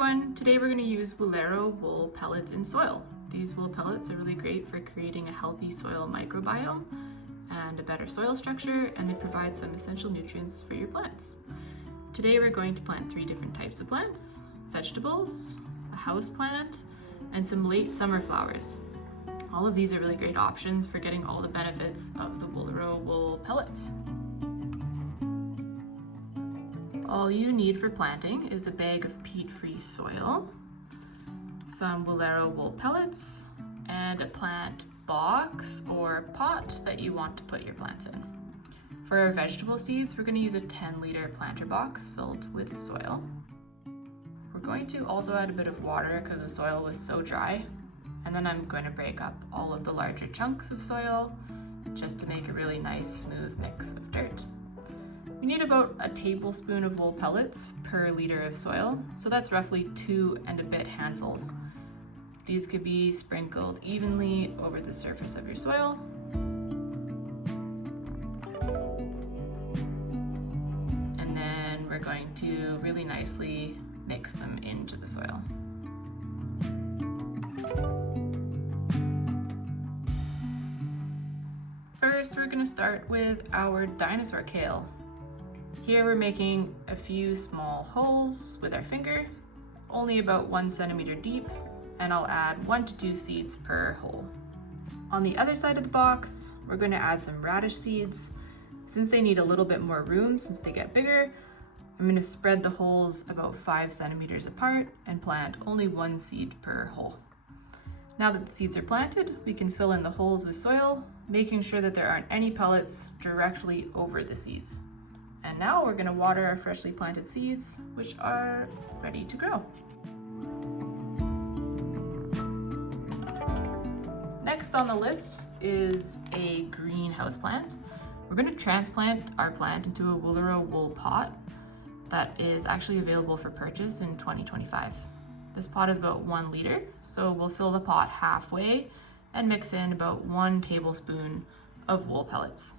everyone! Today we're going to use Woolero wool pellets in soil. These wool pellets are really great for creating a healthy soil microbiome and a better soil structure, and they provide some essential nutrients for your plants. Today we're going to plant 3 different types of plants: vegetables, a house plant, and some late summer flowers. All of these are really great options for getting all the benefits of the Woolero wool pellets. All you need for planting is a bag of peat-free soil, some Woolero wool pellets, and a plant box or pot that you want to put your plants in. For our vegetable seeds, we're going to use a 10-liter planter box filled with soil. We're going to also add a bit of water because the soil was so dry, and then I'm going to break up all of the larger chunks of soil just to make a really nice smooth mix of dirt. We need about a tablespoon of wool pellets per liter of soil, so that's roughly 2 and a bit handfuls. These could be sprinkled evenly over the surface of your soil. And then we're going to really nicely mix them into the soil. First, we're going to start with our dinosaur kale. Here we're making a few small holes with our finger, only about 1 centimeter deep, and I'll add 1 to 2 seeds per hole. On the other side of the box, we're going to add some radish seeds. Since they need a little bit more room since they get bigger, I'm going to spread the holes about 5 centimeters apart and plant only 1 seed per hole. Now that the seeds are planted, we can fill in the holes with soil, making sure that there aren't any pellets directly over the seeds. And now we're going to water our freshly planted seeds, which are ready to grow. Next on the list is a greenhouse plant. We're going to transplant our plant into a Woolero wool pot that is actually available for purchase in 2025. This pot is about 1 liter, so we'll fill the pot halfway and mix in about 1 tablespoon of wool pellets.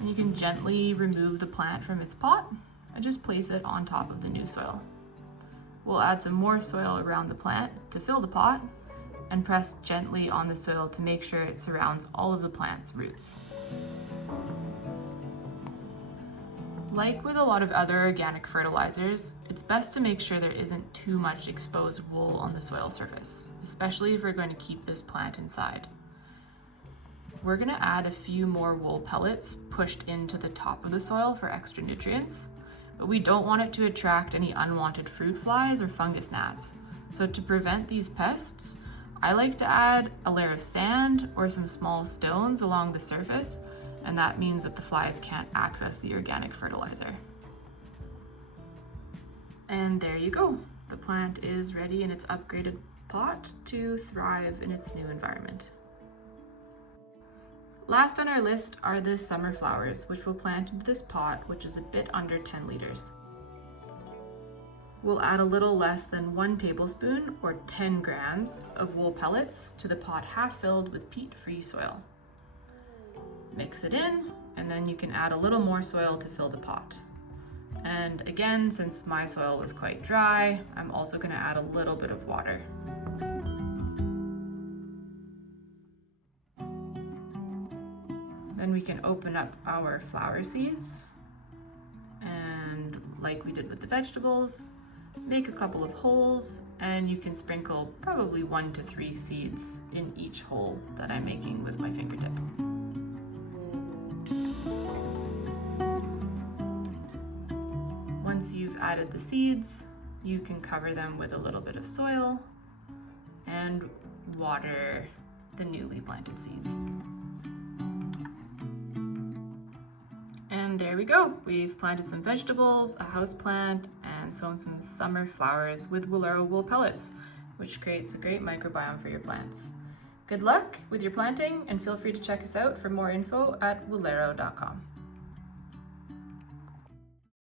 And you can gently remove the plant from its pot and just place it on top of the new soil. We'll add some more soil around the plant to fill the pot and press gently on the soil to make sure it surrounds all of the plant's roots. Like with a lot of other organic fertilizers, it's best to make sure there isn't too much exposed wool on the soil surface, especially if we're going to keep this plant inside. We're going to add a few more wool pellets pushed into the top of the soil for extra nutrients, but we don't want it to attract any unwanted fruit flies or fungus gnats. So to prevent these pests, I like to add a layer of sand or some small stones along the surface, and that means that the flies can't access the organic fertilizer. And there you go. The plant is ready in its upgraded pot to thrive in its new environment. Last on our list are the summer flowers, which we'll plant into this pot, which is a bit under 10 liters. We'll add a little less than 1 tablespoon or 10 grams of wool pellets to the pot half filled with peat-free soil. Mix it in, and then you can add a little more soil to fill the pot. And again, since my soil was quite dry, I'm also going to add a little bit of water. Then we can open up our flower seeds, and like we did with the vegetables, make a couple of holes, and you can sprinkle probably 1 to 3 seeds in each hole that I'm making with my fingertip. Once you've added the seeds, you can cover them with a little bit of soil and water the newly planted seeds. And there we go. We've planted some vegetables, a house plant, and sown some summer flowers with Woolero wool pellets, which creates a great microbiome for your plants. Good luck with your planting, and feel free to check us out for more info at woolero.com.